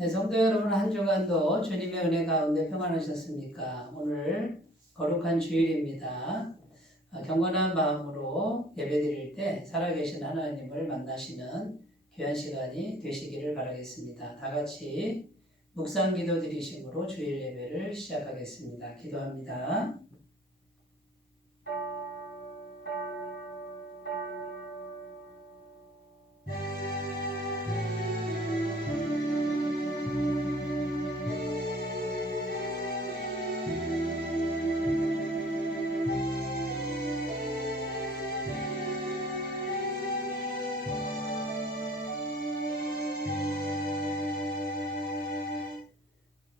네, 성도 여러분, 한 주간도 주님의 은혜 가운데 평안하셨습니까? 오늘 거룩한 주일입니다. 경건한 마음으로 예배드릴 때 살아계신 하나님을 만나시는 귀한 시간이 되시기를 바라겠습니다. 다 같이 묵상 기도 드리심으로 주일 예배를 시작하겠습니다. 기도합니다.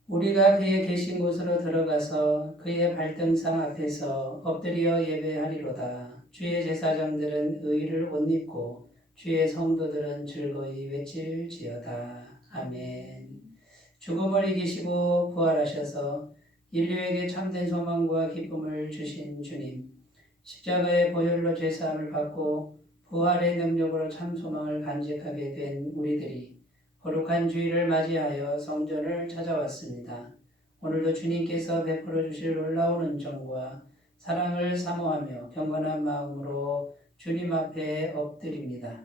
우리가 그의 계신 곳으로 들어가서 그의 발등상 앞에서 엎드려 예배하리로다. 주의 제사장들은 의를 옷 입고 주의 성도들은 즐거이 외칠지어다. 아멘. 죽음을 이기시고 부활하셔서 인류에게 참된 소망과 기쁨을 주신 주님, 십자가의 보혈로 죄사함을 받고 부활의 능력으로 참 소망을 간직하게 된 우리들이 거룩한 주일을 맞이하여 성전을 찾아왔습니다. 오늘도 주님께서 베풀어 주실 놀라운 은총과 사랑을 사모하며 경건한 마음으로 주님 앞에 엎드립니다.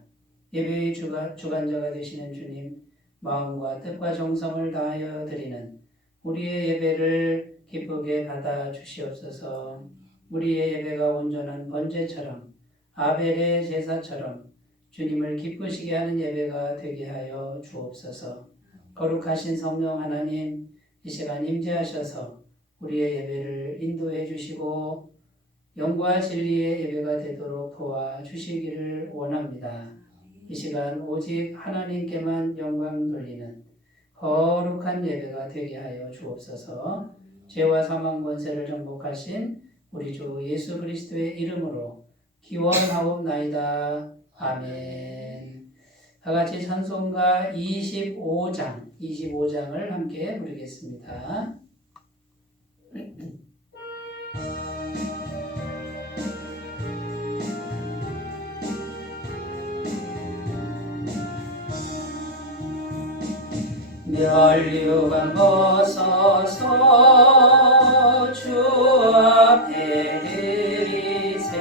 예배의 주관자가 되시는 주님, 마음과 뜻과 정성을 다하여 드리는 우리의 예배를 기쁘게 받아 주시옵소서. 우리의 예배가 온전한 번제처럼 아벨의 제사처럼 주님을 기쁘시게 하는 예배가 되게 하여 주옵소서. 거룩하신 성령 하나님, 이 시간 임재하셔서 우리의 예배를 인도해 주시고 영과 진리의 예배가 되도록 도와주시기를 원합니다. 이 시간 오직 하나님께만 영광 돌리는 거룩한 예배가 되게 하여 주옵소서. 죄와 사망 권세를 정복하신 우리 주 예수 그리스도의 이름으로 기원하옵나이다. 아멘. 다같이 찬송가 25장을 함께 부르겠습니다. 멸류관 벗어서 주 앞에 드리세.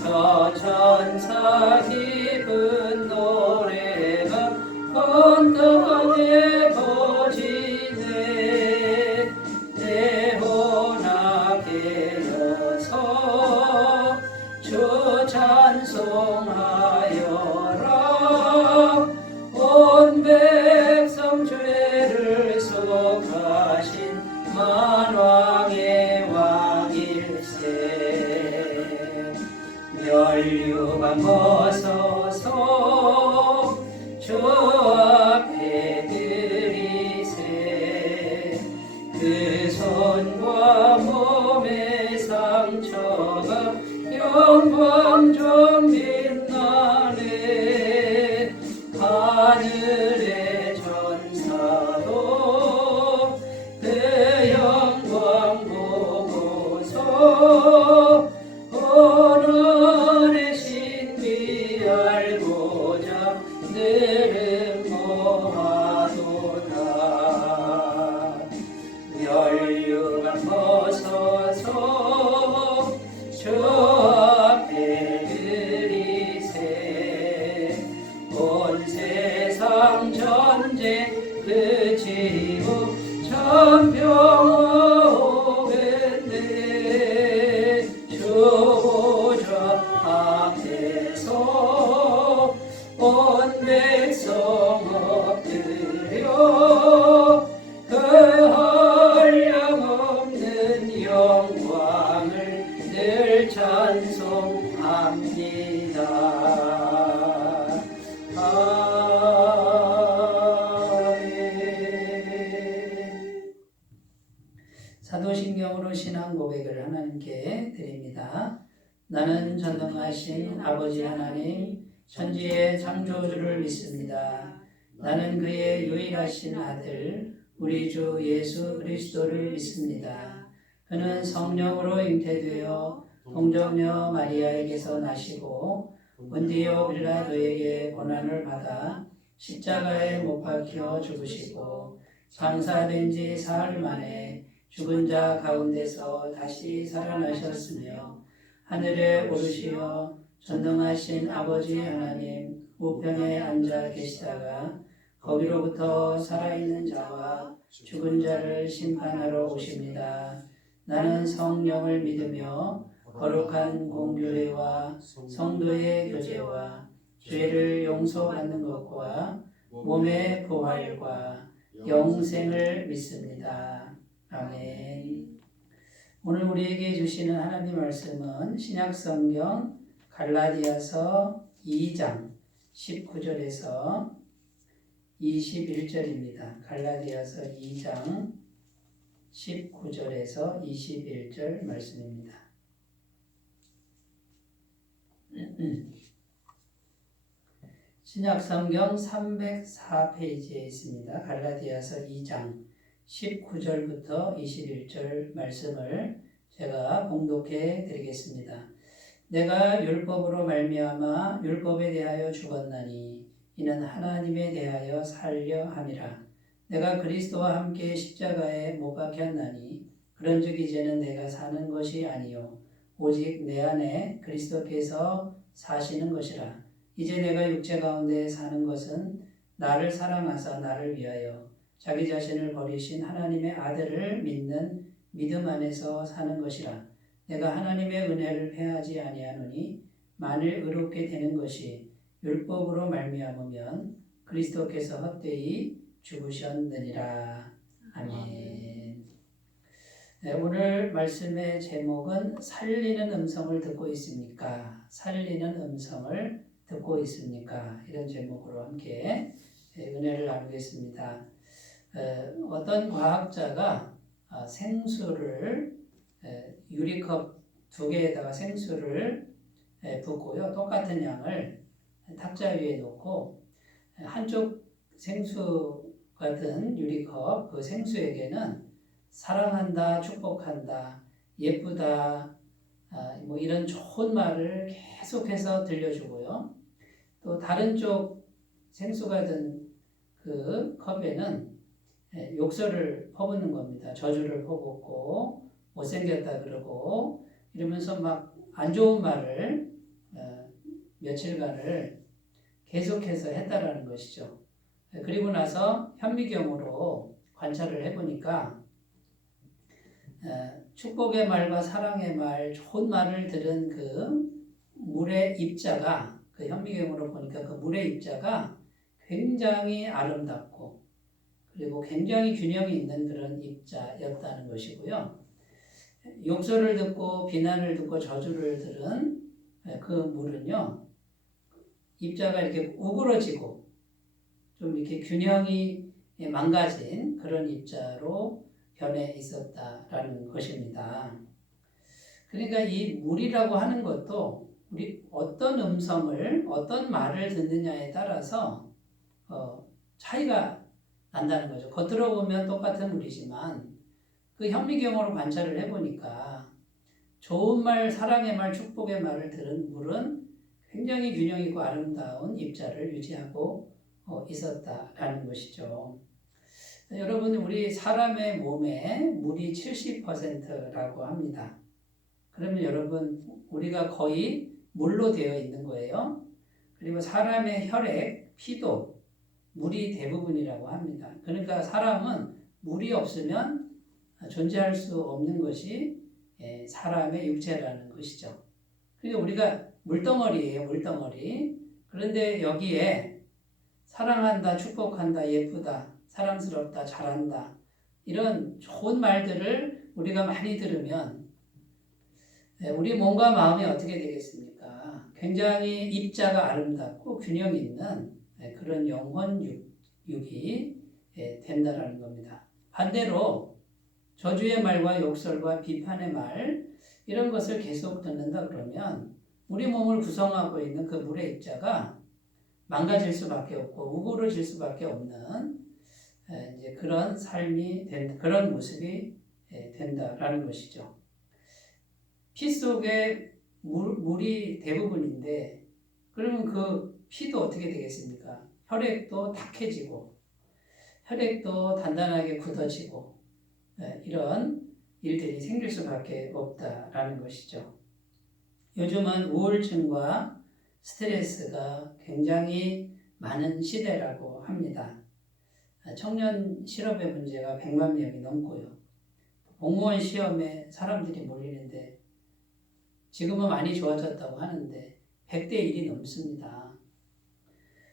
저 천사 기쁜 노래가 번떡에 퍼지네. 내 혼하게 여서 주 찬송하여라. 온 백성 죄를 속하신 만왕의 왕일세. 멸류관 벗어서 주 앞에 드리세. 그 손과 몸의 상처가 영광 좀 빛나네. 하늘의 전사도 그 영광 보고서 오늘의 신비 알고자 늘 모하도다. 멸류관 벗어서 주 앞에 드리세. 온 세상 전쟁 그치고 천평화 오겠네. 주 보좌 앞에서 온 백성 엎드려 그 한량없는 영광을 늘 찬송합니다. 아멘. 사도신경으로 신앙 고백을 하나님께 드립니다. 나는 전능하신 아버지 하나님, 천지의 창조주를 믿습니다. 나는 그의 유일하신 아들 우리 주 예수 그리스도를 믿습니다. 그는 성령으로 잉태되어 동정녀 마리아에게서 나시고 본디오 빌라도에게 고난을 받아 십자가에 못 박혀 죽으시고 장사된 지 사흘 만에 죽은 자 가운데서 다시 살아나셨으며 하늘에 오르시어 전능하신 아버지 하나님 우편에 앉아 계시다가 거기로부터 살아있는 자와 죽은 자를 심판하러 오십니다. 나는 성령을 믿으며 거룩한 공교회와 성도의 교제와 죄를 용서받는 것과 몸의 부활과 영생을 믿습니다. 아멘. 오늘 우리에게 주시는 하나님 말씀은 신약성경 갈라디아서 2장 19절에서 21절입니다. 갈라디아서 2장 19절에서 21절 말씀입니다. 신약성경 304페이지에 있습니다. 갈라디아서 2장 19절부터 21절 말씀을 제가 봉독해 드리겠습니다. 내가 율법으로 말미암아 율법에 대하여 죽었나니 이는 하나님에 대하여 살려 함이라. 내가 그리스도와 함께 십자가에 못 박혔나니 그런즉 이제는 내가 사는 것이 아니요 오직 내 안에 그리스도께서 사시는 것이라. 이제 내가 육체 가운데 사는 것은 나를 사랑하사 나를 위하여 자기 자신을 버리신 하나님의 아들을 믿는 믿음 안에서 사는 것이라. 내가 하나님의 은혜를 패하지 아니하노니 만일 의롭게 되는 것이 율법으로 말미암으면 그리스도께서 헛되이 죽으셨느니라. 아멘. 네, 오늘 말씀의 제목은 살리는 음성을 듣고 있습니까? 살리는 음성을 듣고 있습니까? 이런 제목으로 함께 은혜를 나누겠습니다. 어떤 과학자가 생수를 유리컵 2개에다가 생수를 붓고요. 똑같은 양을 탁자 위에 놓고 한쪽 생수 같은 유리컵 그 생수에게는 사랑한다, 축복한다, 예쁘다, 뭐 이런 좋은 말을 계속해서 들려주고요. 또 다른 쪽 생수가 든 그 컵에는 욕설을 퍼붓는 겁니다. 저주를 퍼붓고 못생겼다 그러고 이러면서 막 안 좋은 말을 며칠간을 계속해서 했다라는 것이죠. 그리고 나서 현미경으로 관찰을 해보니까 축복의 말과 사랑의 말, 좋은 말을 들은 그 물의 입자가 그 현미경으로 보니까 그 물의 입자가 굉장히 아름답고 그리고 굉장히 균형이 있는 그런 입자였다는 것이고요. 욕설을 듣고 비난을 듣고 저주를 들은 그 물은요, 입자가 이렇게 우그러지고 좀 이렇게 균형이 망가진 그런 입자로 변해 있었다라는 것입니다. 그러니까 이 물이라고 하는 것도 우리 어떤 음성을, 어떤 말을 듣느냐에 따라서 차이가 난다는 거죠. 겉으로 보면 똑같은 물이지만 그 현미경으로 관찰을 해보니까 좋은 말, 사랑의 말, 축복의 말을 들은 물은 굉장히 균형 있고 아름다운 입자를 유지하고 있었다라는 것이죠. 여러분, 우리 사람의 몸에 물이 70%라고 합니다. 그러면 여러분, 우리가 거의 물로 되어 있는 거예요. 그리고 사람의 혈액, 피도 물이 대부분이라고 합니다. 그러니까 사람은 물이 없으면 존재할 수 없는 것이 사람의 육체라는 것이죠. 그러니까 우리가 물덩어리예요, 물덩어리. 그런데 여기에 사랑한다, 축복한다, 예쁘다, 사랑스럽다, 잘한다 이런 좋은 말들을 우리가 많이 들으면 우리 몸과 마음이 어떻게 되겠습니까? 굉장히 입자가 아름답고 균형 있는 그런 영혼 육이 된다라는 겁니다. 반대로 저주의 말과 욕설과 비판의 말 이런 것을 계속 듣는다 그러면 우리 몸을 구성하고 있는 그 물의 입자가 망가질 수밖에 없고 우그러질 수밖에 없는 이제 그런 삶이 그런 모습이 된다라는 것이죠. 피 속에 물이 대부분인데 그러면 그 피도 어떻게 되겠습니까? 혈액도 탁해지고 혈액도 단단하게 굳어지고 이런 일들이 생길 수밖에 없다라는 것이죠. 요즘은 우울증과 스트레스가 굉장히 많은 시대라고 합니다. 청년 실업의 문제가 100만 명이 넘고요. 공무원 시험에 사람들이 몰리는데 지금은 많이 좋아졌다고 하는데 100대 1이 넘습니다.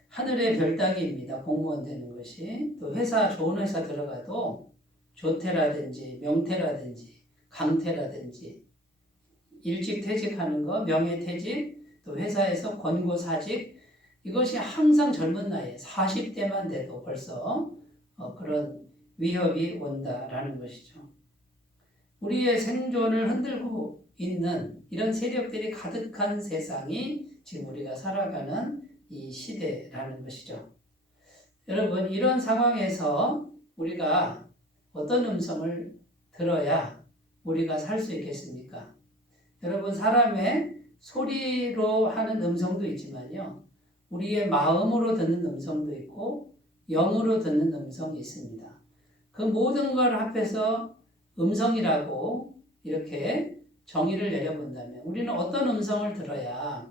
하늘의 별 따기입니다. 공무원 되는 것이. 또 좋은 회사 들어가도 조퇴라든지 명퇴라든지 강퇴라든지 일찍 퇴직하는 거, 명예퇴직, 또 회사에서 권고사직, 이것이 항상 젊은 나이에 40대만 돼도 벌써 그런 위협이 온다라는 것이죠. 우리의 생존을 흔들고 있는 이런 세력들이 가득한 세상이 지금 우리가 살아가는 이 시대라는 것이죠. 여러분, 이런 상황에서 우리가 어떤 음성을 들어야 우리가 살 수 있겠습니까? 여러분, 사람의 소리로 하는 음성도 있지만요, 우리의 마음으로 듣는 음성도 있고 영으로 듣는 음성이 있습니다. 그 모든 걸 합해서 음성이라고 이렇게 정의를 내려본다면 우리는 어떤 음성을 들어야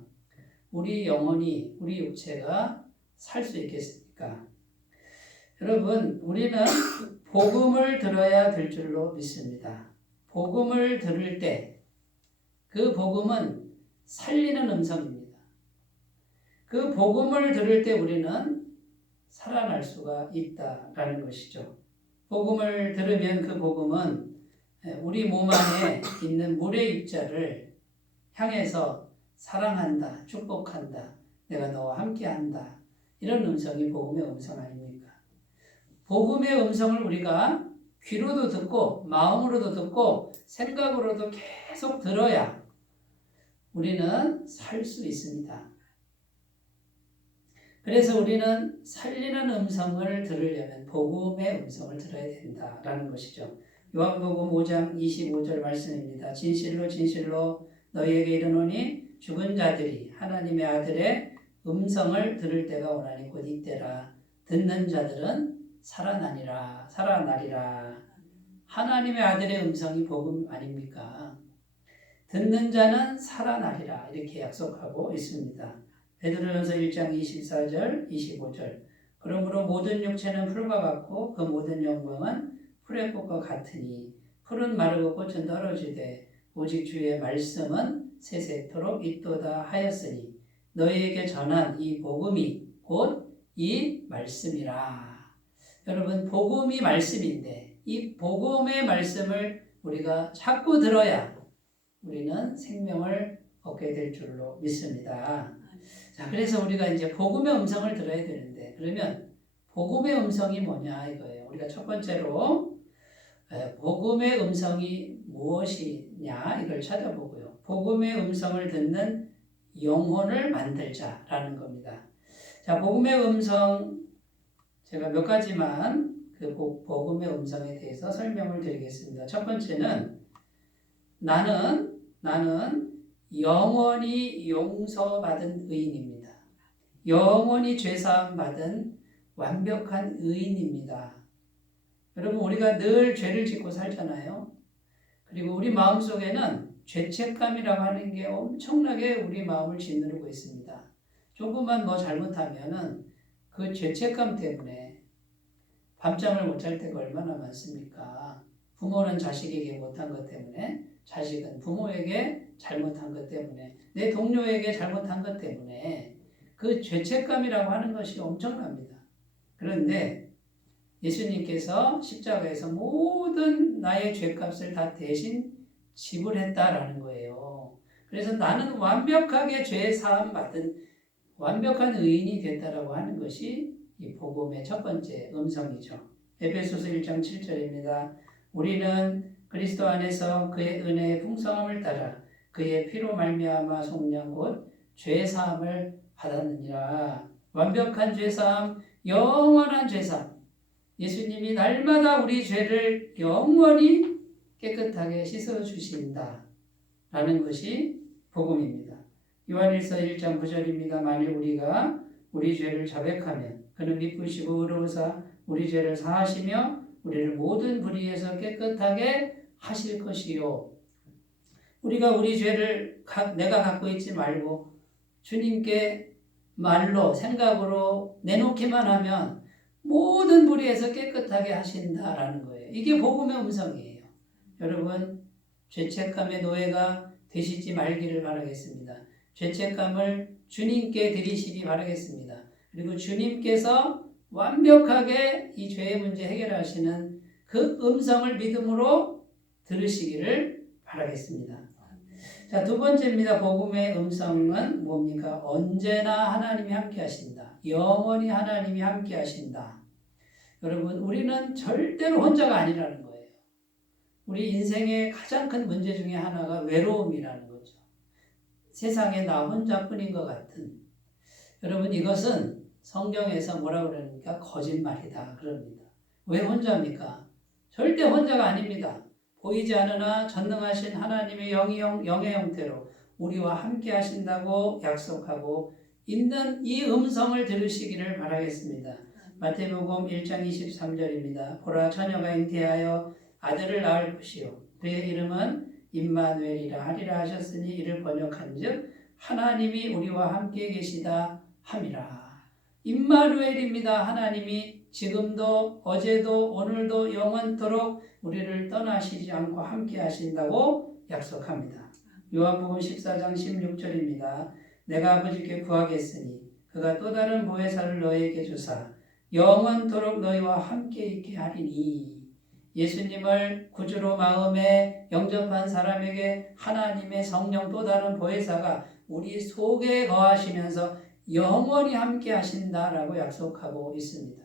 우리 영혼이, 우리 육체가 살 수 있겠습니까? 여러분, 우리는 복음을 들어야 될 줄로 믿습니다. 복음을 들을 때 그 복음은 살리는 음성입니다. 그 복음을 들을 때 우리는 살아날 수가 있다라는 것이죠. 복음을 들으면 그 복음은 우리 몸 안에 있는 물의 입자를 향해서 사랑한다, 축복한다, 내가 너와 함께한다, 이런 음성이 복음의 음성 아닙니까? 복음의 음성을 우리가 귀로도 듣고 마음으로도 듣고 생각으로도 계속 들어야 우리는 살 수 있습니다. 그래서 우리는 살리는 음성을 들으려면 복음의 음성을 들어야 된다라는 것이죠. 요한복음 5장 25절 말씀입니다. 진실로 진실로 너희에게 이르노니 죽은 자들이 하나님의 아들의 음성을 들을 때가 오나니 곧 이때라. 듣는 자들은 살아나리라. 하나님의 아들의 음성이 복음 아닙니까? 듣는 자는 살아나리라. 이렇게 약속하고 있습니다. 베드로전서 1장 24절 25절 그러므로 모든 육체는 풀과 같고 그 모든 영광은 풀의 꽃과 같으니 풀은 마르고 꽃은 떨어지되 오직 주의 말씀은 세세토록 있도다 하였으니 너희에게 전한 이 복음이 곧 이 말씀이라. 여러분, 복음이 말씀인데 이 복음의 말씀을 우리가 자꾸 들어야 우리는 생명을 얻게 될 줄로 믿습니다. 자, 그래서 우리가 이제 복음의 음성을 들어야 되는데, 그러면 복음의 음성이 뭐냐 이거예요. 우리가 첫 번째로 복음의 음성이 무엇이냐 이걸 찾아보고요. 복음의 음성을 듣는 영혼을 만들자라는 겁니다. 자, 복음의 음성 제가 몇 가지만 그 복음의 음성에 대해서 설명을 드리겠습니다. 첫 번째는 나는 영원히 용서받은 의인입니다. 영원히 죄사함 받은 완벽한 의인입니다. 여러분, 우리가 늘 죄를 짓고 살잖아요. 그리고 우리 마음속에는 죄책감이라고 하는 게 엄청나게 우리 마음을 짓누르고 있습니다. 조금만 뭐 잘못하면은 그 죄책감 때문에 밤잠을 못 잘 때가 얼마나 많습니까? 부모는 자식에게 못한 것 때문에, 자식은 부모에게 잘못한 것 때문에, 내 동료에게 잘못한 것 때문에 그 죄책감이라고 하는 것이 엄청납니다. 그런데 예수님께서 십자가에서 모든 나의 죄값을 다 대신 지불했다라는 거예요. 그래서 나는 완벽하게 죄 사함 받은 완벽한 의인이 됐다라고 하는 것이 이 복음의 첫 번째 음성이죠. 에베소서 1장 7절입니다. 우리는 그리스도 안에서 그의 은혜의 풍성함을 따라 그의 피로 말미암아 속량 곧 죄사함을 받았느니라. 완벽한 죄사함, 영원한 죄사함. 예수님이 날마다 우리 죄를 영원히 깨끗하게 씻어주신다 라는 것이 복음입니다. 요한일서 1장 9절입니다. 만일 우리가 우리 죄를 자백하면 그는 미쁘시고 의로우사 우리 죄를 사하시며 우리를 모든 불의에서 깨끗하게 하실 것이요. 우리가 우리 죄를 내가 갖고 있지 말고 주님께 말로 생각으로 내놓기만 하면 모든 불의에서 깨끗하게 하신다라는 거예요. 이게 복음의 음성이에요. 여러분, 죄책감의 노예가 되시지 말기를 바라겠습니다. 죄책감을 주님께 드리시기 바라겠습니다. 그리고 주님께서 완벽하게 이 죄의 문제 해결하시는 그 음성을 믿음으로 들으시기를 바라겠습니다. 자, 두 번째입니다. 복음의 음성은 뭡니까? 언제나 하나님이 함께 하신다. 영원히 하나님이 함께 하신다. 여러분, 우리는 절대로 혼자가 아니라는 거예요. 우리 인생의 가장 큰 문제 중에 하나가 외로움이라는 거죠. 세상에 나 혼자뿐인 것 같은. 여러분, 이것은 성경에서 뭐라고 그러니까 거짓말이다 그럽니다. 왜 혼자입니까? 절대 혼자가 아닙니다. 보이지 않으나 전능하신 하나님의 영의 형태로 우리와 함께 하신다고 약속하고 있는 이 음성을 들으시기를 바라겠습니다. 마태복음 1장 23절입니다. 보라 처녀가 잉태하여 아들을 낳을 것이요 그의 이름은 임마누엘이라 하리라 하셨으니 이를 번역한즉 하나님이 우리와 함께 계시다 함이라. 임마누엘입니다. 하나님이 지금도 어제도 오늘도 영원토록 우리를 떠나시지 않고 함께 하신다고 약속합니다. 요한복음 14장 16절입니다. 내가 아버지께 구하겠으니 그가 또 다른 보혜사를 너희에게 주사 영원토록 너희와 함께 있게 하리니. 예수님을 구주로 마음에 영접한 사람에게 하나님의 성령 또 다른 보혜사가 우리 속에 거하시면서 영원히 함께 하신다라고 약속하고 있습니다.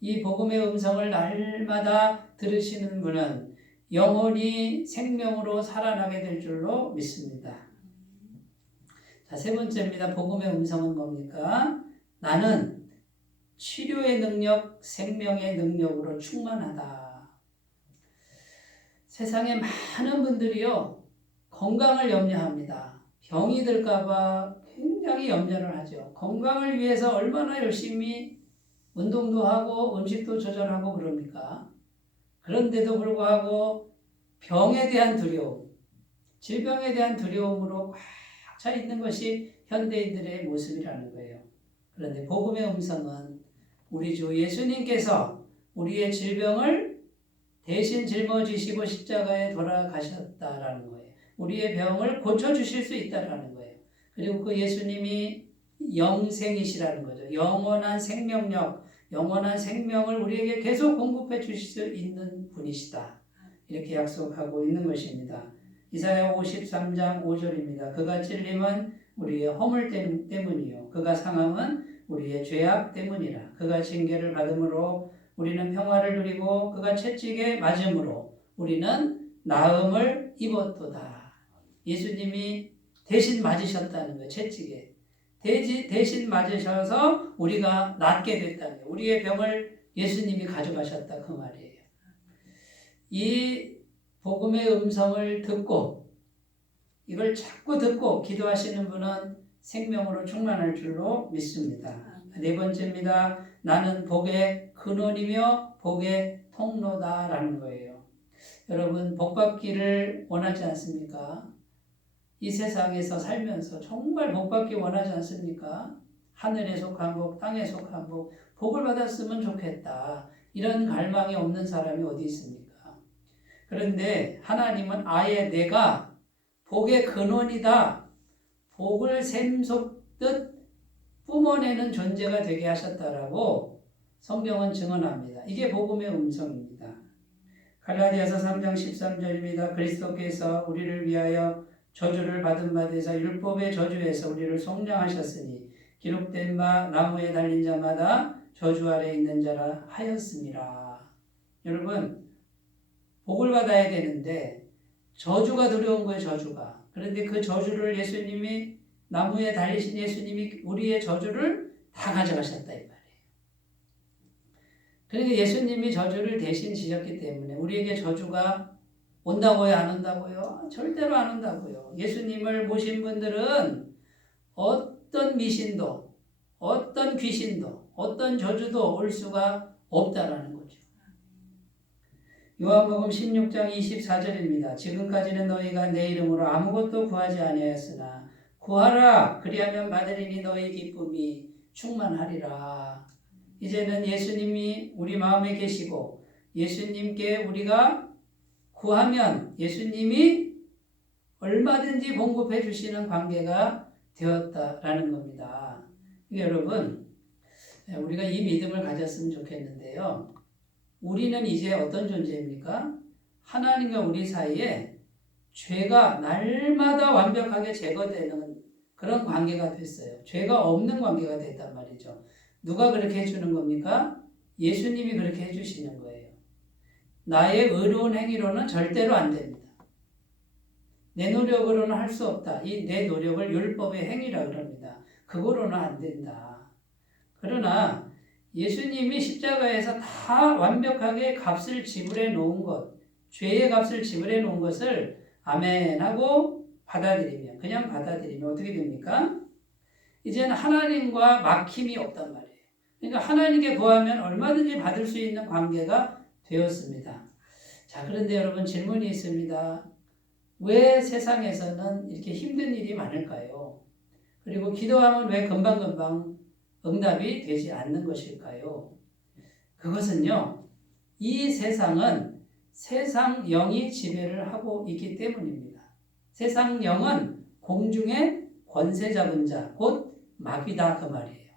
이 복음의 음성을 날마다 들으시는 분은 영원히 생명으로 살아나게 될 줄로 믿습니다. 자, 세 번째입니다. 복음의 음성은 뭡니까? 나는 치료의 능력, 생명의 능력으로 충만하다. 세상에 많은 분들이요, 건강을 염려합니다. 병이 들까봐 굉장히 염려를 하죠. 건강을 위해서 얼마나 열심히 운동도 하고 음식도 조절하고 그럽니까? 그런데도 불구하고 병에 대한 두려움, 질병에 대한 두려움으로 꽉 차 있는 것이 현대인들의 모습이라는 거예요. 그런데 복음의 음성은 우리 주 예수님께서 우리의 질병을 대신 짊어지시고 십자가에 돌아가셨다라는 거예요. 우리의 병을 고쳐주실 수 있다라는 거예요. 그리고 그 예수님이 영생이시라는 거죠. 영원한 생명력, 영원한 생명을 우리에게 계속 공급해 주실 수 있는 분이시다. 이렇게 약속하고 있는 것입니다. 이사야 53장 5절입니다. 그가 찔림은 우리의 허물 때문이요 그가 상함은 우리의 죄악 때문이라. 그가 징계를 받음으로 우리는 평화를 누리고 그가 채찍에 맞음으로 우리는 나음을 입었도다. 예수님이 대신 맞으셨다는 거예요. 채찍에. 대신 맞으셔서 우리가 낫게 됐다는 거예요. 우리의 병을 예수님이 가져가셨다 그 말이에요. 이 복음의 음성을 듣고 이걸 자꾸 듣고 기도하시는 분은 생명으로 충만할 줄로 믿습니다. 네 번째입니다. 나는 복의 근원이며 복의 통로다라는 거예요. 여러분, 복 받기를 원하지 않습니까? 이 세상에서 살면서 정말 복 받기 원하지 않습니까? 하늘에 속한 복, 땅에 속한 복, 복을 받았으면 좋겠다. 이런 갈망이 없는 사람이 어디 있습니까? 그런데 하나님은 아예 내가 복의 근원이다. 복을 샘솟듯 뿜어내는 존재가 되게 하셨다라고 성경은 증언합니다. 이게 복음의 음성입니다. 갈라디아서 3장 13절입니다. 그리스도께서 우리를 위하여 저주를 받은 바 되사 율법의 저주에서 우리를 속량하셨으니 기록된 바 나무에 달린 자마다 저주 아래 있는 자라 하였습니다. 여러분, 복을 받아야 되는데 저주가 들어온 거예요. 저주가. 그런데 그 저주를 예수님이 나무에 달리신 예수님이 우리의 저주를 다 가져가셨다 이 말이에요. 그러니까 예수님이 저주를 대신 지셨기 때문에 우리에게 저주가 온다고요? 안 온다고요? 절대로 안 온다고요. 예수님을 모신 분들은 어떤 미신도 어떤 귀신도 어떤 저주도 올 수가 없다라는 거죠. 요한복음 16장 24절입니다. 지금까지는 너희가 내 이름으로 아무것도 구하지 아니하였으나 구하라 그리하면 받으리니 너희 기쁨이 충만하리라. 이제는 예수님이 우리 마음에 계시고 예수님께 우리가 구하면 예수님이 얼마든지 공급해 주시는 관계가 되었다라는 겁니다. 여러분, 우리가 이 믿음을 가졌으면 좋겠는데요. 우리는 이제 어떤 존재입니까? 하나님과 우리 사이에 죄가 날마다 완벽하게 제거되는 그런 관계가 됐어요. 죄가 없는 관계가 됐단 말이죠. 누가 그렇게 해주는 겁니까? 예수님이 그렇게 해주시는 거예요. 나의 의로운 행위로는 절대로 안 됩니다. 내 노력으로는 할 수 없다. 이 내 노력을 율법의 행위라 그럽니다. 그거로는 안 된다. 그러나 예수님이 십자가에서 다 완벽하게 값을 지불해 놓은 것, 죄의 값을 지불해 놓은 것을 아멘 하고 받아들이면, 그냥 받아들이면 어떻게 됩니까? 이제는 하나님과 막힘이 없단 말이에요. 그러니까 하나님께 구하면 얼마든지 받을 수 있는 관계가 되었습니다. 자, 그런데 여러분 질문이 있습니다. 왜 세상에서는 이렇게 힘든 일이 많을까요? 그리고 기도하면 왜 금방금방 응답이 되지 않는 것일까요? 그것은요, 이 세상은 세상 영이 지배를 하고 있기 때문입니다. 세상 영은 공중의 권세 잡은 자, 곧 마귀다 그 말이에요.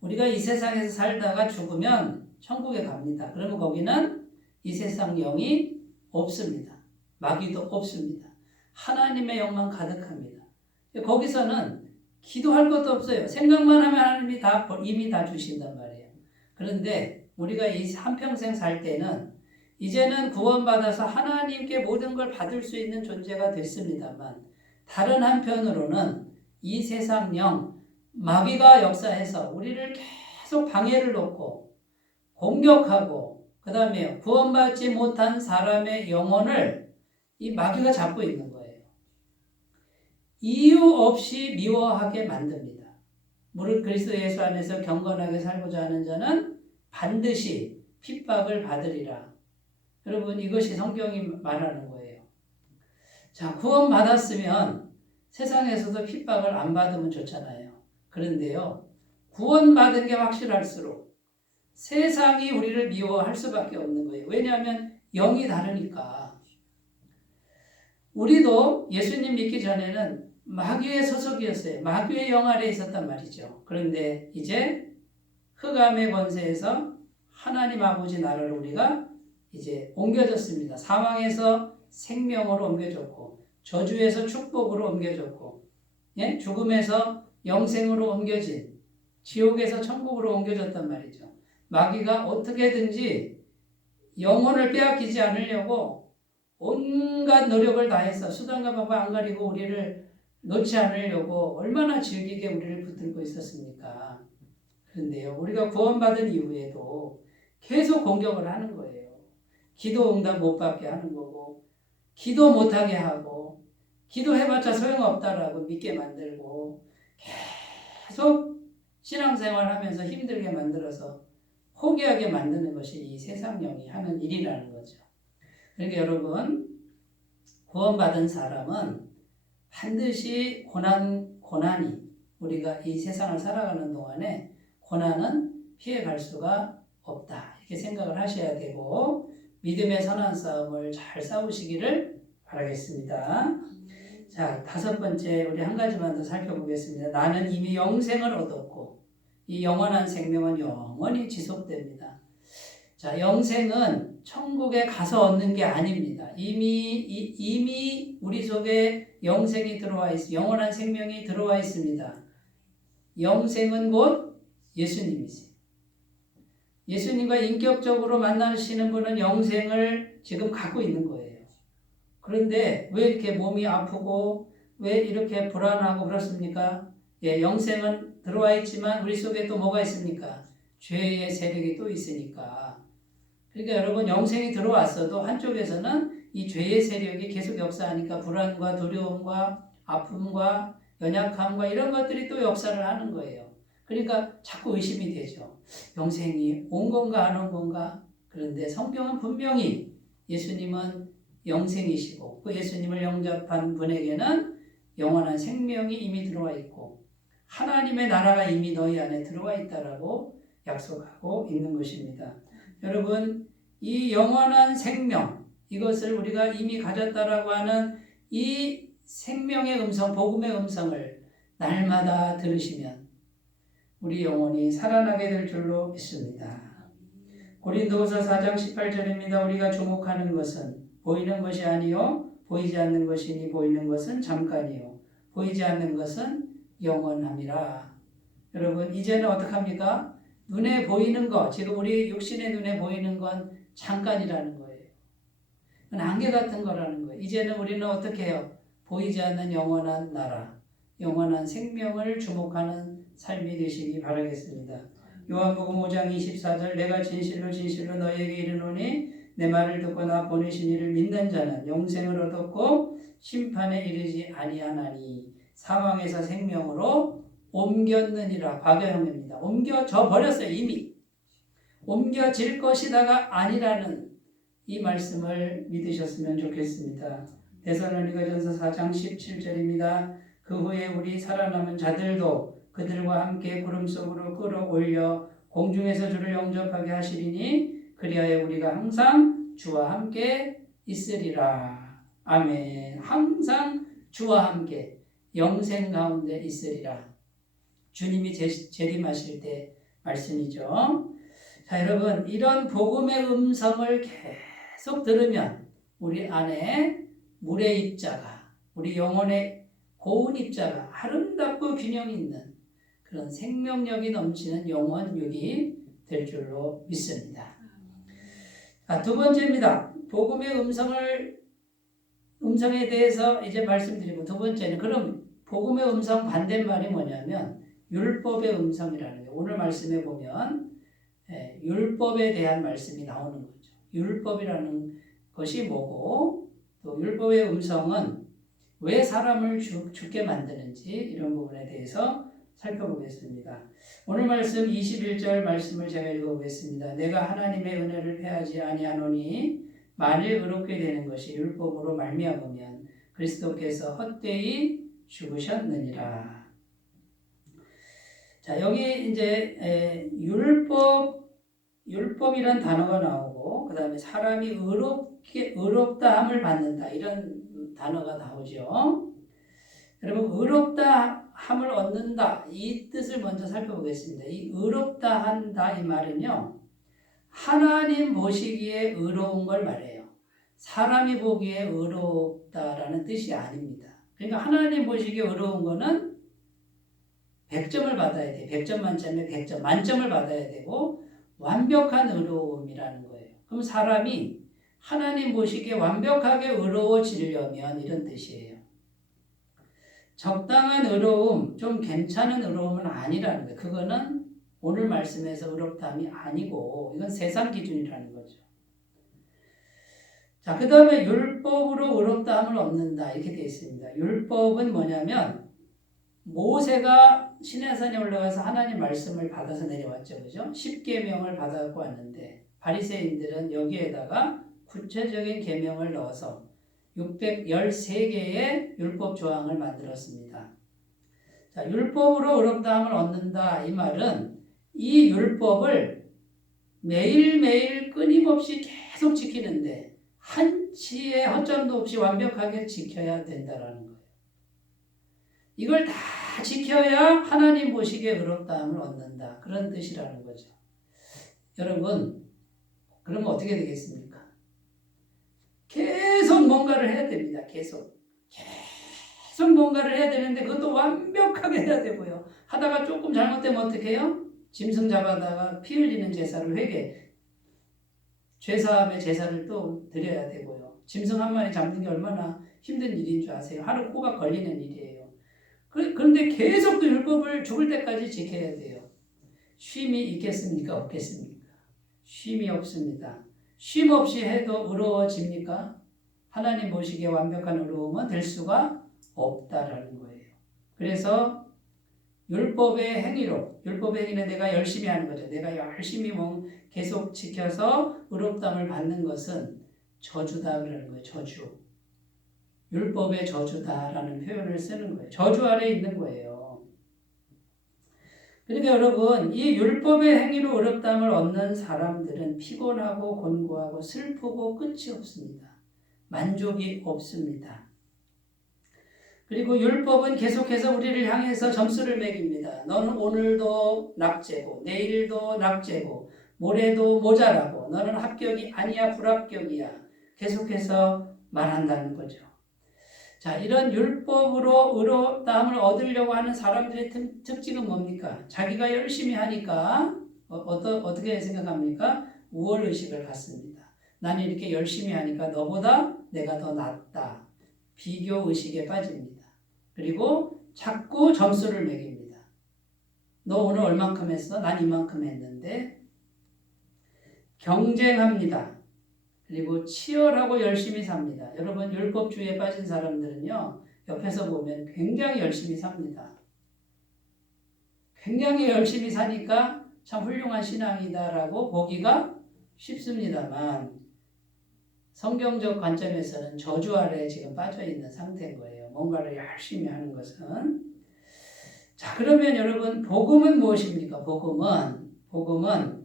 우리가 이 세상에서 살다가 죽으면 천국에 갑니다. 그러면 거기는 이 세상 영이 없습니다. 마귀도 없습니다. 하나님의 영만 가득합니다. 거기서는 기도할 것도 없어요. 생각만 하면 하나님이 이미 다 주신단 말이에요. 그런데 우리가 이 한평생 살 때는 이제는 구원받아서 하나님께 모든 걸 받을 수 있는 존재가 됐습니다만 다른 한편으로는 이 세상 영, 마귀가 역사해서 우리를 계속 방해를 놓고 공격하고 그 다음에 구원받지 못한 사람의 영혼을 이 마귀가 잡고 있는 거예요. 이유 없이 미워하게 만듭니다. 무릇 그리스도 예수 안에서 경건하게 살고자 하는 자는 반드시 핍박을 받으리라. 여러분 이것이 성경이 말하는 거예요. 자, 구원받았으면 세상에서도 핍박을 안 받으면 좋잖아요. 그런데요, 구원받은 게 확실할수록 세상이 우리를 미워할 수밖에 없는 거예요. 왜냐하면 영이 다르니까. 우리도 예수님 믿기 전에는 마귀의 소속이었어요. 마귀의 영 아래에 있었단 말이죠. 그런데 이제 흑암의 권세에서 하나님 아버지 나라를 우리가 이제 옮겨졌습니다. 사망에서 생명으로 옮겨졌고 저주에서 축복으로 옮겨졌고 예? 죽음에서 영생으로 옮겨진 지옥에서 천국으로 옮겨졌단 말이죠. 마귀가 어떻게든지 영혼을 빼앗기지 않으려고 온갖 노력을 다해서 수단과 방법 안 가리고 우리를 놓지 않으려고 얼마나 질기게 우리를 붙들고 있었습니까? 그런데요, 우리가 구원받은 이후에도 계속 공격을 하는 거예요. 기도 응답 못 받게 하는 거고 기도 못하게 하고 기도해봤자 소용없다라고 믿게 만들고 계속 신앙생활하면서 힘들게 만들어서 포기하게 만드는 것이 이 세상 영이 하는 일이라는 거죠. 그러니까 여러분, 구원받은 사람은 반드시 고난이 우리가 이 세상을 살아가는 동안에 고난은 피해갈 수가 없다. 이렇게 생각을 하셔야 되고 믿음의 선한 싸움을 잘 싸우시기를 바라겠습니다. 자, 5번째 우리 한 가지만 더 살펴보겠습니다. 나는 이미 영생을 얻었고 이 영원한 생명은 영원히 지속됩니다. 자, 영생은 천국에 가서 얻는 게 아닙니다. 이미 우리 속에 영생이 들어와 있습니다. 영원한 생명이 들어와 있습니다. 영생은 곧 예수님이세요. 예수님과 인격적으로 만나시는 분은 영생을 지금 갖고 있는 거예요. 그런데 왜 이렇게 몸이 아프고 왜 이렇게 불안하고 그렇습니까? 예, 영생은 들어와 있지만 우리 속에 또 뭐가 있습니까? 죄의 세력이 또 있으니까. 그러니까 여러분 영생이 들어왔어도 한쪽에서는 이 죄의 세력이 계속 역사하니까 불안과 두려움과 아픔과 연약함과 이런 것들이 또 역사를 하는 거예요. 그러니까 자꾸 의심이 되죠. 영생이 온 건가 안 온 건가? 그런데 성경은 분명히 예수님은 영생이시고 그 예수님을 영접한 분에게는 영원한 생명이 이미 들어와 있고 하나님의 나라가 이미 너희 안에 들어와 있다라고 약속하고 있는 것입니다. 여러분, 이 영원한 생명, 이것을 우리가 이미 가졌다라고 하는 이 생명의 음성, 복음의 음성을 날마다 들으시면 우리 영혼이 살아나게 될 줄로 믿습니다. 고린도후서 4장 18절입니다. 우리가 주목하는 것은 보이는 것이 아니요 보이지 않는 것이니 보이는 것은 잠깐이요 보이지 않는 것은 영원함이라. 여러분, 이제는 어떡합니까? 눈에 보이는 것, 지금 우리 육신의 눈에 보이는 건 잠깐이라는 거예요. 그건 안개 같은 거라는 거예요. 이제는 우리는 어떻게 해요? 보이지 않는 영원한 나라, 영원한 생명을 주목하는 삶이 되시기 바라겠습니다. 요한복음 5장 24절 내가 진실로 진실로 너희에게 이르노니 내 말을 듣고 나 보내신 이를 믿는 자는 영생을 얻었고 심판에 이르지 아니하나니 사망에서 생명으로 옮겼느니라. 과거형입니다. 옮겨져 버렸어요. 이미 옮겨질 것이다가 아니라는 이 말씀을 믿으셨으면 좋겠습니다. 데살로니가전서 4장 17절입니다. 그 후에 우리 살아남은 자들도 그들과 함께 구름 속으로 끌어올려 공중에서 주를 영접하게 하시리니 그리하여 우리가 항상 주와 함께 있으리라. 아멘. 항상 주와 함께 영생 가운데 있으리라. 주님이 재림하실 때 말씀이죠. 자, 여러분, 이런 복음의 음성을 계속 들으면 우리 안에 물의 입자가, 우리 영혼의 고운 입자가 아름답고 균형 있는 그런 생명력이 넘치는 영혼육이 될 줄로 믿습니다. 자, 두 번째입니다. 복음의 음성에 대해서 이제 말씀드리고, 두 번째는 그럼 복음의 음성 반대말이 뭐냐면 율법의 음성이라는 거예요. 오늘 말씀에 보면 율법에 대한 말씀이 나오는 거죠. 율법이라는 것이 뭐고 또 율법의 음성은 왜 사람을 죽게 만드는지 이런 부분에 대해서 살펴보겠습니다. 오늘 말씀 21절 말씀을 제가 읽어보겠습니다. 내가 하나님의 은혜를 패하지 아니하노니 만일 의롭게 되는 것이 율법으로 말미암으면 그리스도께서 헛되이 죽으셨느니라. 자, 여기 이제 율법이란 단어가 나오고 그 다음에 사람이 의롭다함을 받는다 이런 단어가 나오죠. 여러분, 의롭다함을 얻는다 이 뜻을 먼저 살펴보겠습니다. 이 의롭다 한다 이 말은요, 하나님 보시기에 의로운 걸 말해요. 사람이 보기에 의롭다라는 뜻이 아닙니다. 그러니까 하나님 보시기에 의로운 거는 100점을 받아야 돼. 100점 만점에 100점 만점을 받아야 되고 완벽한 의로움이라는 거예요. 그럼 사람이 하나님 보시기에 완벽하게 의로워지려면 이런 뜻이에요. 적당한 의로움, 좀 괜찮은 의로움은 아니라는 거예요. 그거는 오늘 말씀에서 의롭다함이 아니고 이건 세상 기준이라는 거죠. 자, 그 다음에 율법으로 의롭다함을 얻는다 이렇게 되어 있습니다. 율법은 뭐냐면 모세가 시내산에 올라가서 하나님 말씀을 받아서 내려왔죠. 그죠? 10계명을 받아갖고 왔는데 바리새인들은 여기에다가 구체적인 계명을 넣어서 613개의 율법 조항을 만들었습니다. 자, 율법으로 의롭다함을 얻는다 이 말은 이 율법을 매일매일 끊임없이 계속 지키는데 한치의 허점도 없이 완벽하게 지켜야 된다라는 거예요. 이걸 다 지켜야 하나님 보시기에 의롭다함을 얻는다. 그런 뜻이라는 거죠. 여러분, 그러면 어떻게 되겠습니까? 계속 뭔가를 해야 됩니다. 계속 뭔가를 해야 되는데 그것도 완벽하게 해야 되고요. 하다가 조금 잘못되면 어떻게 해요? 짐승 잡아다가 피 흘리는 제사를 회개, 죄사함의 제사를 또 드려야 되고요. 짐승 한 마리 잡는 게 얼마나 힘든 일인 줄 아세요? 하루 꼬박 걸리는 일이에요. 그런데 계속 그 율법을 죽을 때까지 지켜야 돼요. 쉼이 있겠습니까? 없겠습니까? 쉼이 없습니다. 쉼 없이 해도 의로워집니까? 하나님 보시기에 완벽한 의로움은 될 수가 없다라는 거예요. 그래서 율법의 행위로, 율법의 행위는 내가 열심히 하는 거죠. 내가 열심히 계속 지켜서 의롭다함을 받는 것은 저주다 그러는 거예요. 저주. 율법의 저주다라는 표현을 쓰는 거예요. 저주 아래 있는 거예요. 그러니까 여러분, 이 율법의 행위로 의롭다함을 얻는 사람들은 피곤하고 곤고하고 슬프고 끝이 없습니다. 만족이 없습니다. 그리고 율법은 계속해서 우리를 향해서 점수를 매깁니다. 너는 오늘도 낙제고 내일도 낙제고 모레도 모자라고 너는 합격이 아니야 불합격이야 계속해서 말한다는 거죠. 자, 이런 율법으로 의롭다함을 얻으려고 하는 사람들의 특징은 뭡니까? 자기가 열심히 하니까 어떻게 생각합니까? 우월의식을 갖습니다. 나는 이렇게 열심히 하니까 너보다 내가 더 낫다. 비교의식에 빠집니다. 그리고 자꾸 점수를 매깁니다. 너 오늘 얼만큼 했어? 난 이만큼 했는데. 경쟁합니다. 그리고 치열하고 열심히 삽니다. 여러분, 율법주의에 빠진 사람들은요, 옆에서 보면 굉장히 열심히 삽니다. 굉장히 열심히 사니까 참 훌륭한 신앙이다라고 보기가 쉽습니다만, 성경적 관점에서는 저주 아래에 지금 빠져있는 상태인 거예요. 뭔가를 열심히 하는 것은. 자, 그러면 여러분, 복음은 무엇입니까? 복음은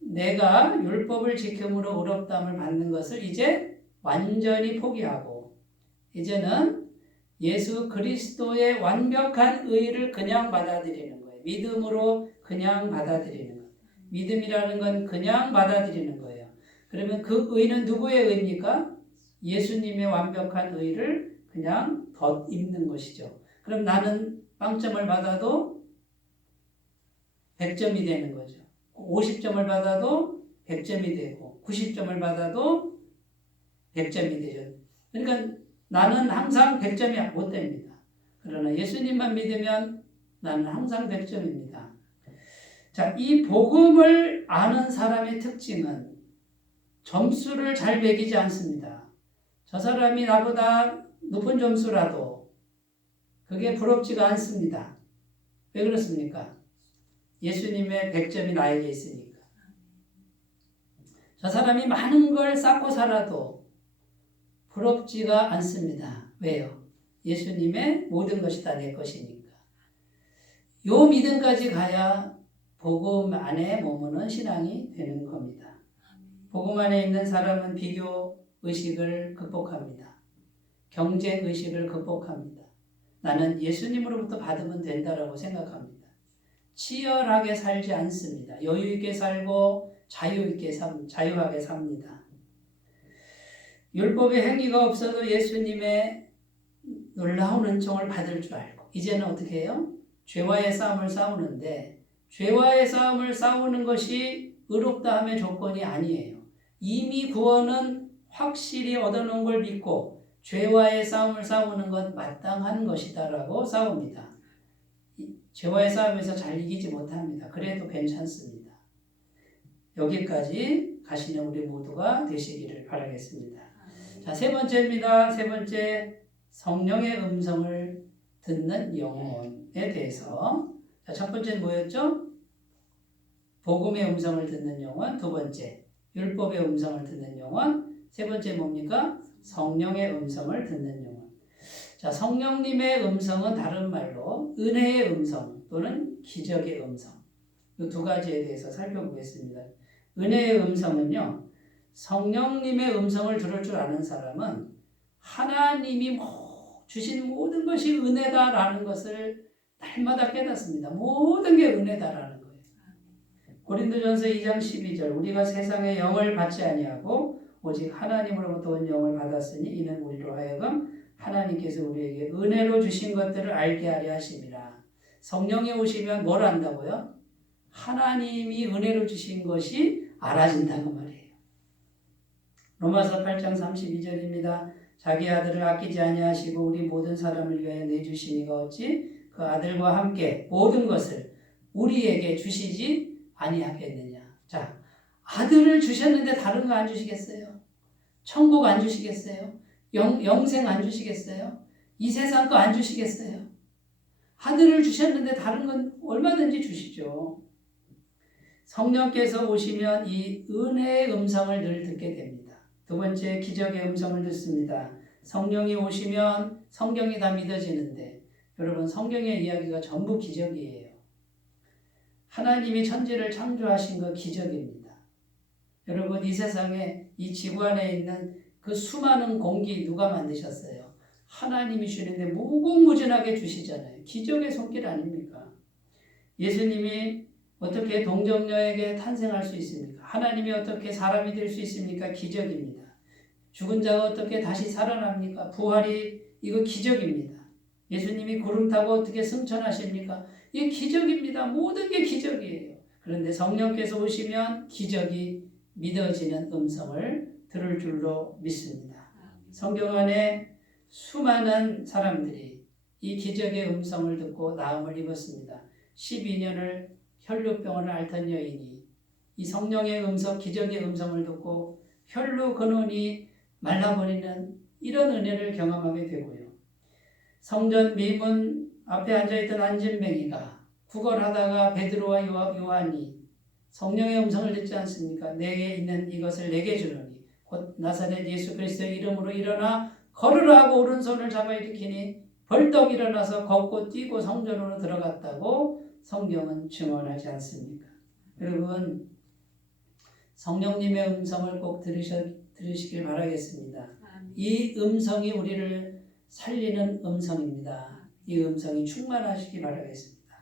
내가 율법을 지킴으로 의롭다함을 받는 것을 이제 완전히 포기하고 이제는 예수 그리스도의 완벽한 의를 그냥 받아들이는 거예요. 믿음으로 그냥 받아들이는 거예요. 믿음이라는 건 그냥 받아들이는 거예요. 그러면 그 의는 누구의 의입니까? 예수님의 완벽한 의를 그냥 덧입는 것이죠. 그럼 나는 빵점을 받아도 100점이 되는 거죠. 50점을 받아도 100점이 되고 90점을 받아도 100점이 되죠. 그러니까 나는 항상 100점이 못 됩니다. 그러나 예수님만 믿으면 나는 항상 100점입니다. 자, 이 복음을 아는 사람의 특징은 점수를 잘 매기지 않습니다. 저 사람이 나보다 높은 점수라도 그게 부럽지가 않습니다. 왜 그렇습니까? 예수님의 100점이 나에게 있으니까. 저 사람이 많은 걸 쌓고 살아도 부럽지가 않습니다. 왜요? 예수님의 모든 것이 다 내 것이니까. 요 믿음까지 가야 복음 안에 머무는 신앙이 되는 겁니다. 복음 안에 있는 사람은 비교 의식을 극복합니다. 경쟁 의식을 극복합니다. 나는 예수님으로부터 받으면 된다라고 생각합니다. 치열하게 살지 않습니다. 여유 있게 살고 자유하게 삽니다. 율법의 행위가 없어도 예수님의 놀라운 은총을 받을 줄 알고 이제는 어떻게 해요? 죄와의 싸움을 싸우는데 죄와의 싸움을 싸우는 것이 의롭다함의 조건이 아니에요. 이미 구원은 확실히 얻어놓은 걸 믿고 죄와의 싸움을 싸우는 건 마땅한 것이다라고 싸웁니다. 죄와의 싸움에서 잘 이기지 못합니다. 그래도 괜찮습니다. 여기까지 가시는 우리 모두가 되시기를 바라겠습니다. 자, 세 번째입니다. 세 번째, 성령의 음성을 듣는 영혼에 대해서. 자, 첫 번째는 뭐였죠? 복음의 음성을 듣는 영혼. 두 번째, 율법의 음성을 듣는 영혼. 세 번째 뭡니까? 성령의 음성을 듣는 영혼. 자, 성령님의 음성은 다른 말로 은혜의 음성 또는 기적의 음성. 이 두 가지에 대해서 살펴보겠습니다. 은혜의 음성은요, 성령님의 음성을 들을 줄 아는 사람은 하나님이 주신 모든 것이 은혜다라는 것을 날마다 깨닫습니다. 모든 게 은혜다라는 거예요. 고린도전서 2장 12절 우리가 세상의 영을 받지 아니하고 오직 하나님으로부터 온 영을 받았으니 이는 우리로 하여금 하나님께서 우리에게 은혜로 주신 것들을 알게 하려 하심이라. 성령이 오시면 뭘 안다고요? 하나님이 은혜로 주신 것이 알아진다고 말이에요. 로마서 8장 32절입니다. 자기 아들을 아끼지 아니하시고 우리 모든 사람을 위하여 내주시니가 어찌 그 아들과 함께 모든 것을 우리에게 주시지 아니하겠느냐. 자, 아들을 주셨는데 다른 거 안 주시겠어요? 천국 안 주시겠어요? 영생 안 주시겠어요? 이 세상 거 안 주시겠어요? 아들을 주셨는데 다른 건 얼마든지 주시죠. 성령께서 오시면 이 은혜의 음성을 늘 듣게 됩니다. 두 번째, 기적의 음성을 듣습니다. 성령이 오시면 성경이 다 믿어지는데 여러분, 성경의 이야기가 전부 기적이에요. 하나님이 천지를 창조하신 거 기적입니다. 여러분, 이 세상에 이 지구 안에 있는 그 수많은 공기 누가 만드셨어요? 하나님이 주시는데 무궁무진하게 주시잖아요. 기적의 손길 아닙니까? 예수님이 어떻게 동정녀에게 탄생할 수 있습니까? 하나님이 어떻게 사람이 될 수 있습니까? 기적입니다. 죽은 자가 어떻게 다시 살아납니까? 부활이 이거 기적입니다. 예수님이 구름 타고 어떻게 승천하십니까? 이게 기적입니다. 모든 게 기적이에요. 그런데 성령께서 오시면 기적이 믿어지는 음성을 들을 줄로 믿습니다. 성경 안에 수많은 사람들이 이 기적의 음성을 듣고 나음을 입었습니다. 12년을 혈루병을 앓던 여인이 이 성령의 음성, 기적의 음성을 듣고 혈루 근원이 말라버리는 이런 은혜를 경험하게 되고요. 성전 미문 앞에 앉아있던 안진뱅이가 구걸하다가 베드로와 요한이 성령의 음성을 듣지 않습니까? 내게 있는 이것을 내게 주노니 곧 나사렛 예수 그리스도의 이름으로 일어나 걸으라 하고 오른손을 잡아 일으키니 벌떡 일어나서 걷고 뛰고 성전으로 들어갔다고 성경은 증언하지 않습니까? 여러분, 성령님의 음성을 꼭 들으시길 바라겠습니다. 이 음성이 우리를 살리는 음성입니다. 이 음성이 충만하시기 바라겠습니다.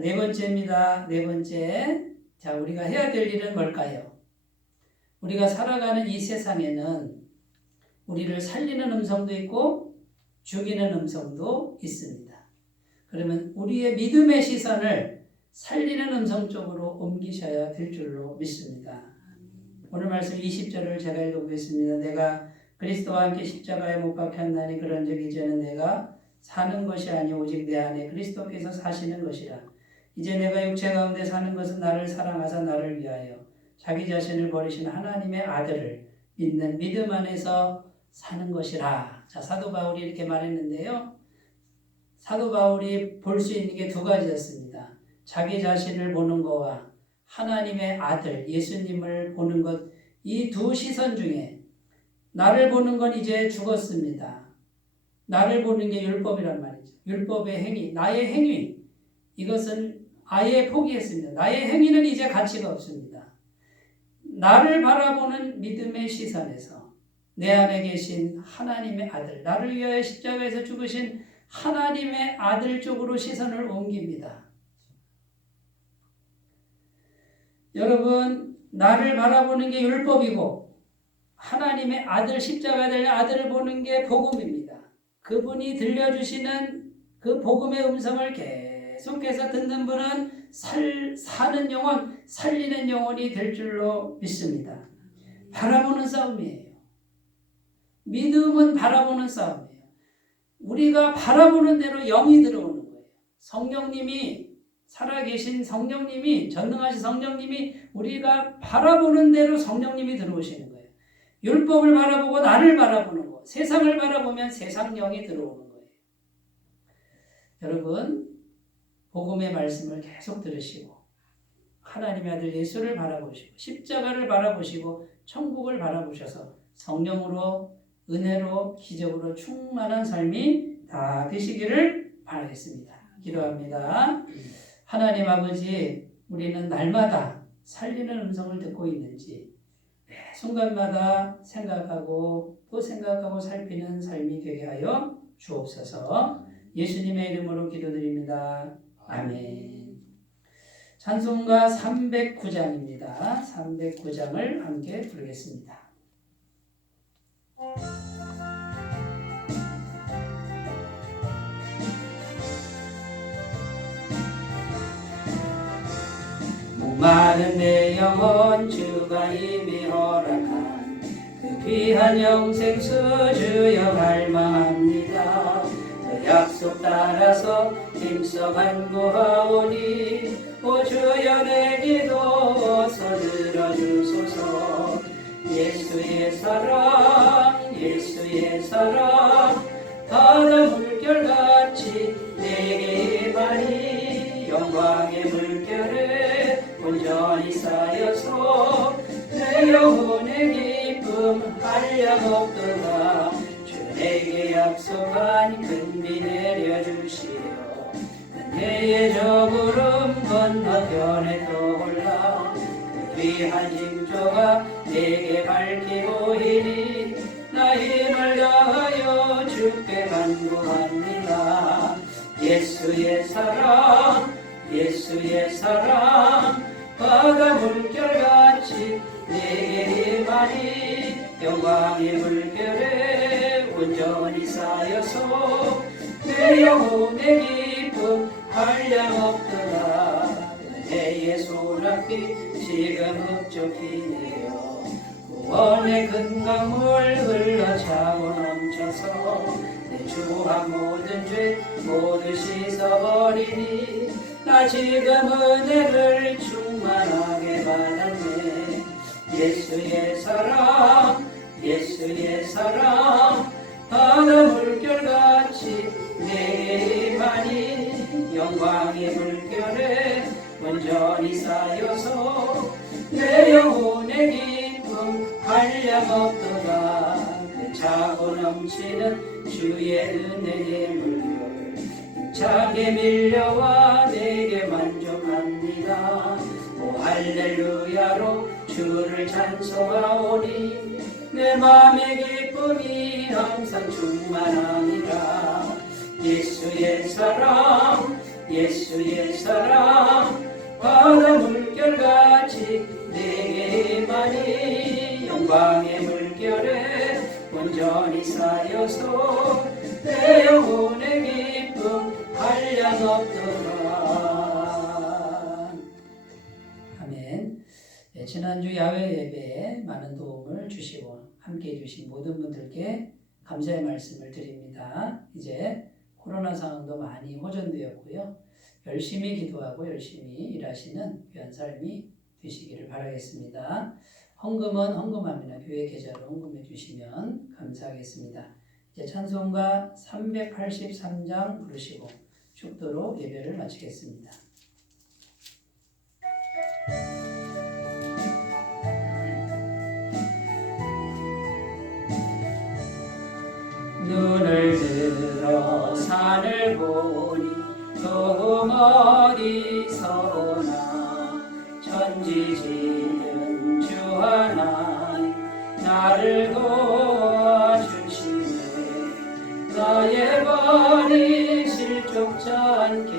네 번째입니다. 네 번째. 자, 우리가 해야 될 일은 뭘까요? 우리가 살아가는 이 세상에는 우리를 살리는 음성도 있고 죽이는 음성도 있습니다. 그러면 우리의 믿음의 시선을 살리는 음성 쪽으로 옮기셔야 될 줄로 믿습니다. 오늘 말씀 20절을 제가 읽어보겠습니다. 내가 그리스도와 함께 십자가에 못 박혔나니 그런즉 이제는 내가 사는 것이 아니 오직 내 안에 그리스도께서 사시는 것이라. 이제 내가 육체 가운데 사는 것은 나를 사랑하사 나를 위하여 자기 자신을 버리신 하나님의 아들을 믿는 믿음 안에서 사는 것이라. 자, 사도 바울이 이렇게 말했는데요. 사도 바울이 볼 수 있는 게 두 가지였습니다. 자기 자신을 보는 거와 하나님의 아들 예수님을 보는 것, 이 두 시선 중에 나를 보는 건 이제 죽었습니다. 나를 보는 게 율법이란 말이죠. 율법의 행위, 나의 행위, 이것은 아예 포기했습니다. 나의 행위는 이제 가치가 없습니다. 나를 바라보는 믿음의 시선에서 내 안에 계신 하나님의 아들, 나를 위하여 십자가에서 죽으신 하나님의 아들 쪽으로 시선을 옮깁니다. 여러분, 나를 바라보는 게 율법이고 하나님의 아들, 십자가에 달린 아들을 보는 게 복음입니다. 그분이 들려주시는 그 복음의 음성을 계속해서 듣는 분은 사는 영혼, 살리는 영혼이 될 줄로 믿습니다. 바라보는 싸움이에요. 믿음은 바라보는 싸움이에요. 우리가 바라보는 대로 영이 들어오는 거예요. 성령님이, 살아계신 성령님이, 전능하신 성령님이 우리가 바라보는 대로 성령님이 들어오시는 거예요. 율법을 바라보고 나를 바라보는 거, 세상을 바라보면 세상 영이 들어오는 거예요. 여러분, 복음의 말씀을 계속 들으시고 하나님의 아들 예수를 바라보시고 십자가를 바라보시고 천국을 바라보셔서 성령으로, 은혜로, 기적으로 충만한 삶이 다 되시기를 바라겠습니다. 기도합니다. 하나님 아버지, 우리는 날마다 살리는 음성을 듣고 있는지 매 순간마다 생각하고 또 생각하고 살피는 삶이 되게 하여 주옵소서. 예수님의 이름으로 기도드립니다. 아멘. 찬송가 309장입니다. 309장을 함께 부르겠습니다. 목마른 내 영혼 주가 이미 허락한 그 귀한 영생수 주여 갈망합니다. 그 약속 따라서 힘써 간구하오니 오 주여 내 기도 어서 들어주소서. 예수의 사랑, 예수의 사랑 바다 물결같이 내게 내 영혼의 기쁨 한량없도다. 주 내게 약속한 큰비 내려주시오. 그대의 저 구름 건너편에 떠올라 귀한 징조가 내게 밝히 보이니 나 힘을 다하여 주께 간구합니다. 예수의 사랑 예수의 사랑 바다 물결같이 내게 임하니 영광의 물결에 온전히 쌓여서 내 영혼의 기쁨 한량없더라. 은혜의 소낙비 지금 흡족히네요. 구원의 큰 강물 흘러차고 넘쳐서 내 주한 모든 죄 모두 씻어버리니 나 지금 은혜를 충만하게 받았네. 예수의 사랑 예수의 사랑 바다 물결같이 내게 임하니 영광의 물결에 온전히 쌓여서 내 영혼의 기쁨 한량없도다. 그 차고 넘치는 주의 은혜의 물결 힘차게 밀려와 내게 만족합니다. 오 할렐루야로 주를 찬송하오니 내 맘의 기쁨이 항상 충만합니다. 예수의 사랑 예수의 사랑 바다 물결같이 내게 임하니 영광의 물결에 온전히 쌓여서 내 영혼의 기쁨 한량없도다. 아멘. 네, 지난주 야외 예배에 많은 도움을 주시고 함께해 주신 모든 분들께 감사의 말씀을 드립니다. 이제 코로나 상황도 많이 호전되었고요. 열심히 기도하고 열심히 일하시는 귀한 삶이 되시기를 바라겠습니다. 헌금은 헌금합니다. 교회 계좌로 헌금해 주시면 감사하겠습니다. 이제 찬송가 383장 부르시고 축도로 예배를 마치겠습니다. 눈을 들어 산을 보니 또 어디서 오나 천지지은 주 하나님 나를 도와주시네. 나의 발이 실족치 않게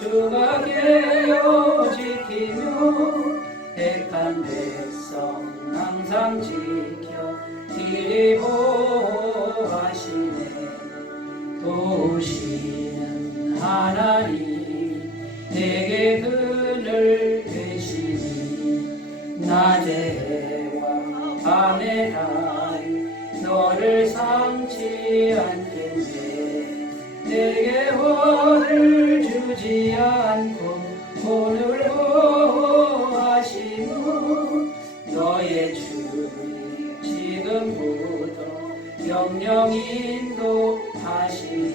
주가 깨어 지키며 택한 백성 항상 지켜 길이 보호하시네. 도우시는 하나님 내게 그늘 되시니 낮에와 밤에 다이 너를 상치 않겠네. 내게 화를 주지 않고 오늘 보호하시고 너의 주님 지금부터 영영 인도하시리.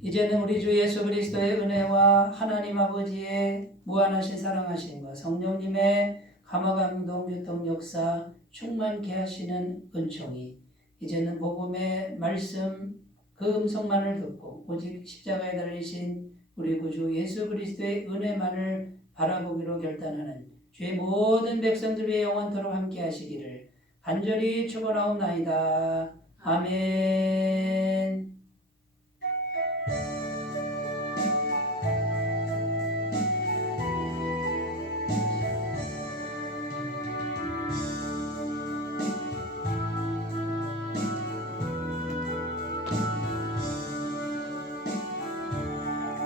이제는 우리 주 예수 그리스도의 은혜와 하나님 아버지의 무한하신 사랑하심과 성령님의 감화감동 유통 역사 충만케 하시는 은총이 이제는 복음의 말씀 그 음성만을 듣고 오직 십자가에 달리신 우리 구주 예수 그리스도의 은혜만을 바라보기로 결단하는 주의 모든 백성들 위해 영원토록 함께 하시기를 간절히 축원하옵나이다. 아멘.